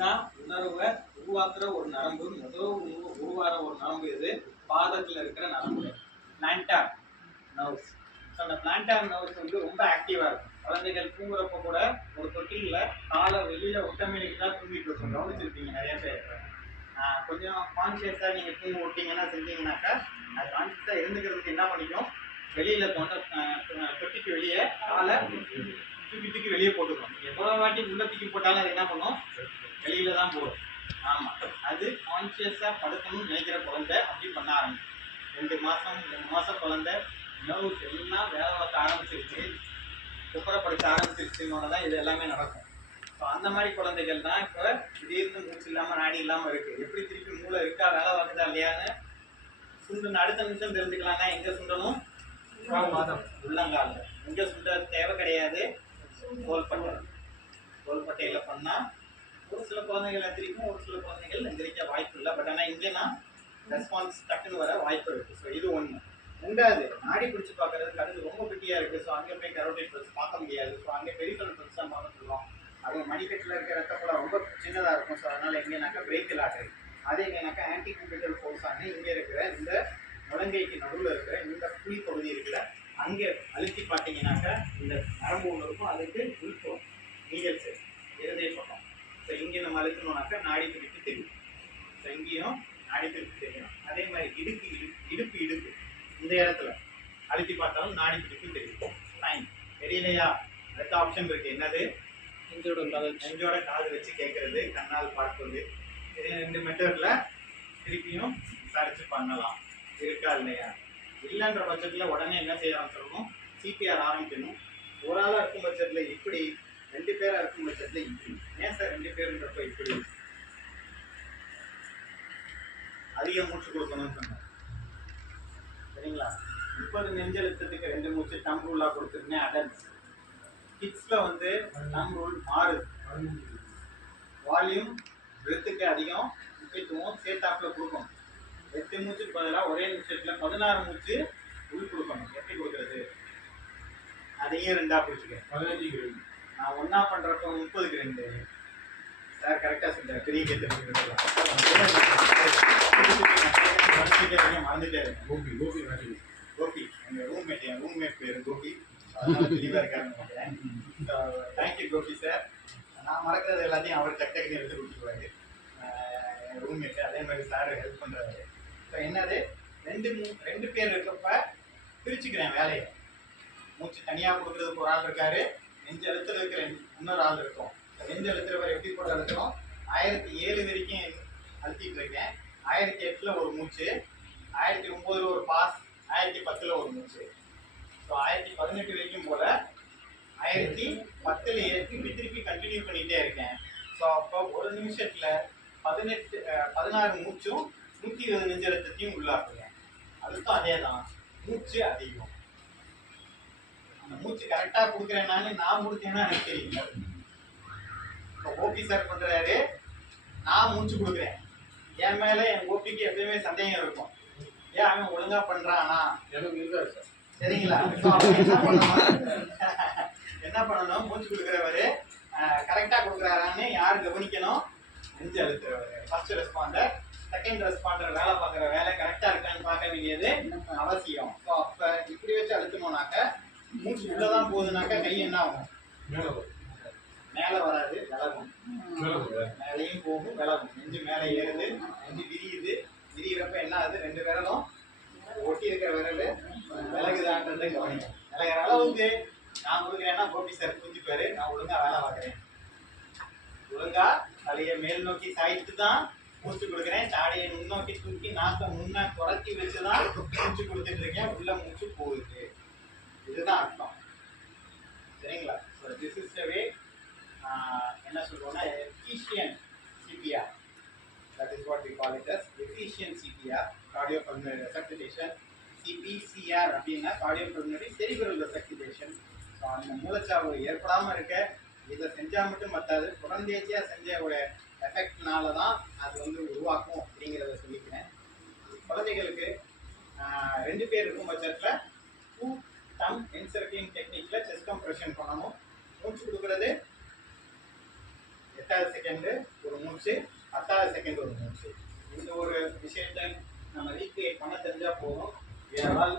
இதுதான் உணர்வை உருவாக்குற ஒரு நரம்பு. உருவாகிற ஒரு நரம்பு இது பாதத்தில் இருக்கிற நரம்பு, பிளான்டார் நர்வ்ஸ். ஸோ அந்த பிளான்டார் நர்வ்ஸ் வந்து ரொம்ப ஆக்டிவாக இருக்கும். குழந்தைகள் தூங்குறப்ப கூட ஒரு தொட்டிலில் காலை வெளியில் ஒட்டமேனிக்கு தான் தூங்கிட்டு இருக்கும். கவனிச்சிருப்பீங்க நிறைய பேர். கொஞ்சம் கான்சியஸாக நீங்கள் தூங்க விட்டீங்கன்னா செஞ்சீங்கன்னாக்கா அது கான்சியஸாக இருந்துக்கிறதுக்கு என்ன பண்ணிக்கும், வெளியில் தொட்டிக்கு வெளியே காலை தூக்கி வெளியே போட்டுக்கணும். எவ்வளோ வாட்டி உள்ள தூக்கி போட்டாலும் அது என்ன பண்ணும், வெளியில தான் போடும். ஆமாம், அது கான்சியஸாக படுக்கணும்னு நினைக்கிற குழந்தை அப்படி பண்ண ஆரம்பிக்கும். 2 மாதம் 3 மாதம் குழந்தை நர்வ்ஸ் எல்லாம் வேலை பார்க்க ஆரம்பிச்சிருச்சு, குப்புறப்படுத்த ஆரம்பிச்சிருச்சுன்னு தான் இது எல்லாமே நடக்கும். ஸோ அந்த மாதிரி குழந்தைகள் தான் இப்போ திடீர்னு மூச்சு இல்லாமல் நாடி இல்லாமல் இருக்குது. எப்படி திருப்பி மூளை இருக்கா வேலை பார்க்குதா இல்லையான்னு சுண்டு அடுத்த நிமிஷம் தெரிஞ்சுக்கலாம்னா எங்கே சுண்டணும், உள்ளங்கால. எங்கே சுண்ட தேவை கிடையாது, தோள்பட்டையில் பண்ணால் ஒரு சில குழந்தைகள் எந்திரிக்கும், ஒரு சில குழந்தைகள் எந்திரிக்க வாய்ப்பு இல்லை. பட் ஆனால் இங்கேனா ரெஸ்பான்ஸ் டக்குன்னு வர வாய்ப்பு இருக்குது. ஸோ இது ஒன்று. ரெண்டாவது, நாடி பிடிச்சி பார்க்கறதுக்கு அது ரொம்ப குட்டியாக இருக்குது. ஸோ அங்கே போய் கரோட்டிட் பல்ஸ் பார்க்க முடியாது. ஸோ அங்கே பெரிஃபெரல் பல்ஸ் தான் பார்க்க சொல்லுவோம். அது மணிக்கட்டில் இருக்கிற ரத்த கூட ரொம்ப சின்னதாக இருக்கும். ஸோ அதனால் எங்கேனாக்கா பிரேக்கில் ஆகுது. அதே எங்கேனாக்கா ஆன்டி கம்ப்யூட்டர் ஃபோர்ஸ் ஆனு இங்கே இருக்கிற இந்த முழங்கைக்கு நடுவில் இருக்கிற இந்த புளி பகுதி இருக்கிற அங்கே அழுத்தி பார்த்தீங்கன்னாக்கா இந்த நரம்பு ஒன்று இருக்கும். அதுக்கு உள்புறம் நீங்கல் சரி இருதய பக்கம். ஸோ இங்கே நம்ம அழுத்தணும்னாக்கா நாடி துடிப்பு தெரியும். ஸோ இங்கேயும் நாடி துடிப்பு தெரியும். அதே மாதிரி இடுப்பு இந்த இடத்துல அழுத்தி பார்த்தாலும் நாடி துடிப்பு தெரியும். ஃபைன், தெரியலையா? அடுத்த ஆப்ஷன் இருக்குது. என்னது? நெஞ்சோட காது வச்சு கேட்கறது, கண்ணால் பார்ப்பது. இது 2 மெத்தடில் திருப்பியும் சரிச்சு பண்ணலாம். இருக்கா இல்லையா? இல்லைன்ற பட்சத்தில் உடனே என்ன செய்ய ஆரம்பிச்சிடணும், சிபிஆர் ஆரம்பிக்கணும். ஒரு ஆளாக இருக்கும் பட்சத்தில் இப்படி, 2 பேராக இருக்கும் பட்சத்தில் இப்படி. ஏன் சார் 2 பேருன்றப்ப இப்படி? அதிக மூச்சு கொடுக்கணும்னு சொன்னோம் சரிங்களா? 30 நெஞ்செழுத்தத்துக்கு 2 மூச்சு டம் ரூலாக கொடுத்துருந்தேன். அடல்ட்ஸ். கிட்ஸில் வந்து டம் ரூல் மாறுது. வால்யூம் பிரெத்துக்கு அதிகம் முக்கியத்துவம் சேர்த்தாப்பில் கொடுக்கணும். 8 மூச்சுக்கு பதிலாக ஒரே நிமிஷத்தில் 16 மூச்சு உள் கொடுக்கணும். எப்படி கொடுக்குறது? அதையும் 2ஆக பிடிச்சிக்கிறேன். 15க்கு 2. நான் ஒன்றா பண்ணுறப்ப 30க்கு 2. சார் கரெக்டாக சொல்கிறேன். பெரிய கேட்டு மறந்துட்டே இருக்கேன். கோபி எங்கள் ரூம்மேட், என் ரூம்மேட் பேர் கோபி. அதனால தெளிவாக இருக்காருன்னு நினைக்கிறேன். Thank you Gopi sir. நான் மறக்கிறது எல்லாத்தையும் அவர் டக்குன்னு எடுத்து கொடுத்துருவாரு. என் ரூம்மேட்டு அதே மாதிரி சார் ஹெல்ப் பண்ணுறாரு. இப்போ என்னது, 2 பேர் இருக்கப்ப பிரிச்சுக்கிறேன் வேலையை. மூச்சு தனியாக கொடுக்குறதுக்கு ஒரு ஆள் இருக்காரு, நெஞ்சு அழுத்துறதுக்கு இன்னொரு ஆள் இருக்கும். நெஞ்சு அழுத்துறவர் எப்படி கூட அழுத்துறோம், 1007 வரைக்கும் அழுத்திட்டு இருக்கேன். 1008 ஒரு மூச்சு, 1009 ஒரு பாஸ், 1010 ஒரு மூச்சு. ஸோ 1018 வரைக்கும் போல 1010 திருப்பி கண்டினியூ பண்ணிகிட்டே இருக்கேன். ஸோ அப்போ ஒரு நிமிஷத்தில் 16 மூச்சும் 120 நெஞ்சழுத்தத்தையும் உள்ளாக்குங்க. அதுக்கும் அதே தான், மூச்சு அதிகம். அந்த மூச்சு கரெக்டாக கொடுக்குறேன்னான்னு நான் கொடுத்தேன்னா எனக்கு தெரியல. இப்போ ஓபி சார் பண்ணுறாரு, நான் மூச்சு கொடுக்குறேன். என் மேலே என் ஓபிக்கு எப்பயுமே சந்தேகம் இருக்கும். ஏன் அவன் ஒழுங்காக பண்ணுறானா? எனக்கு இருக்காது சார். சரிங்களா? என்ன பண்ணணும், மூச்சு கொடுக்குறவர் கரெக்டாக கொடுக்குறாரான்னு யார் கவனிக்கணும்? நெஞ்சு அழுத்துறவர் ஃபர்ஸ்ட் ரெஸ்பாண்டர். செகண்ட் ரெஸ்பாண்டர் வேலை பார்க்குற வேலை கரெக்டாக இருக்கான்னு பார்க்க வேண்டியது அவசியம். ஸோ அப்போ இப்படி வச்சு அழுத்தணும்னாக்க மூச்சு உள்ளதான் போகுதுனாக்கா கை என்ன ஆகும்? மேலே வராது, விலகும். மேலேயும் போகும், விலகும். நெஞ்சு மேலே ஏறுது, நெஞ்சு விரியுது. விரிகிறப்ப என்ன ஆகுது, 2 விரலும் ஒட்டி இருக்கிற விரல் விலகுதான்றதை கவனிக்கும். விலகிற அளவுக்கு நான் கொடுக்குறேன்னா கோபி சார் புரிஞ்சுப்பாரு, நான் ஒழுங்காக வேலை பார்க்குறேன். ஒழுங்காக தலையை மேல் நோக்கி சாய்த்து தான் மூச்சு கொடுக்குறேன். தாடையை முன்னோக்கி தூக்கி நாக்கை முன்ன குறைச்சி வச்சு தான் மூச்சு கொடுத்துட்டு இருக்கேன். உள்ள மூச்சு போகுது. இதுதான் அர்த்தம். சரிங்களா? So this is the way. என்ன சொல்லுவோம்னா efficient CPR. That is what we call it as efficient CPR, cardiopulmonary resuscitation. CPCR அப்படின்னா கார்டியோபல்மனரி செரிப்ரல் ரெசக்சிடேஷன். ஸோ அந்த மூலச்சாவு ஏற்படாமல் இருக்க இதை செஞ்சால் மட்டும் பத்தாது, குழந்தைச்சியாக செஞ்ச ஒரு எஃபெக்ட்னால தான் அது வந்து உருவாக்கும் அப்படிங்கிறத சொல்லிக்கிறேன். குழந்தைகளுக்கு 2 பேர் இருக்கும் பட்சத்தில் 2 டம் என்சர்க்லிங் டெக்னிக்கில் செஸ்ட் கம்ப்ரெஷன் பண்ணணும். மூச்சு கொடுக்குறது 8வது செகண்டு ஒரு மூச்சு, 10வது செகண்ட் ஒரு மூச்சு. இந்த ஒரு விஷயத்தை நம்ம ரீக்ரியேட் பண்ண தெரிஞ்சா போதும். We are all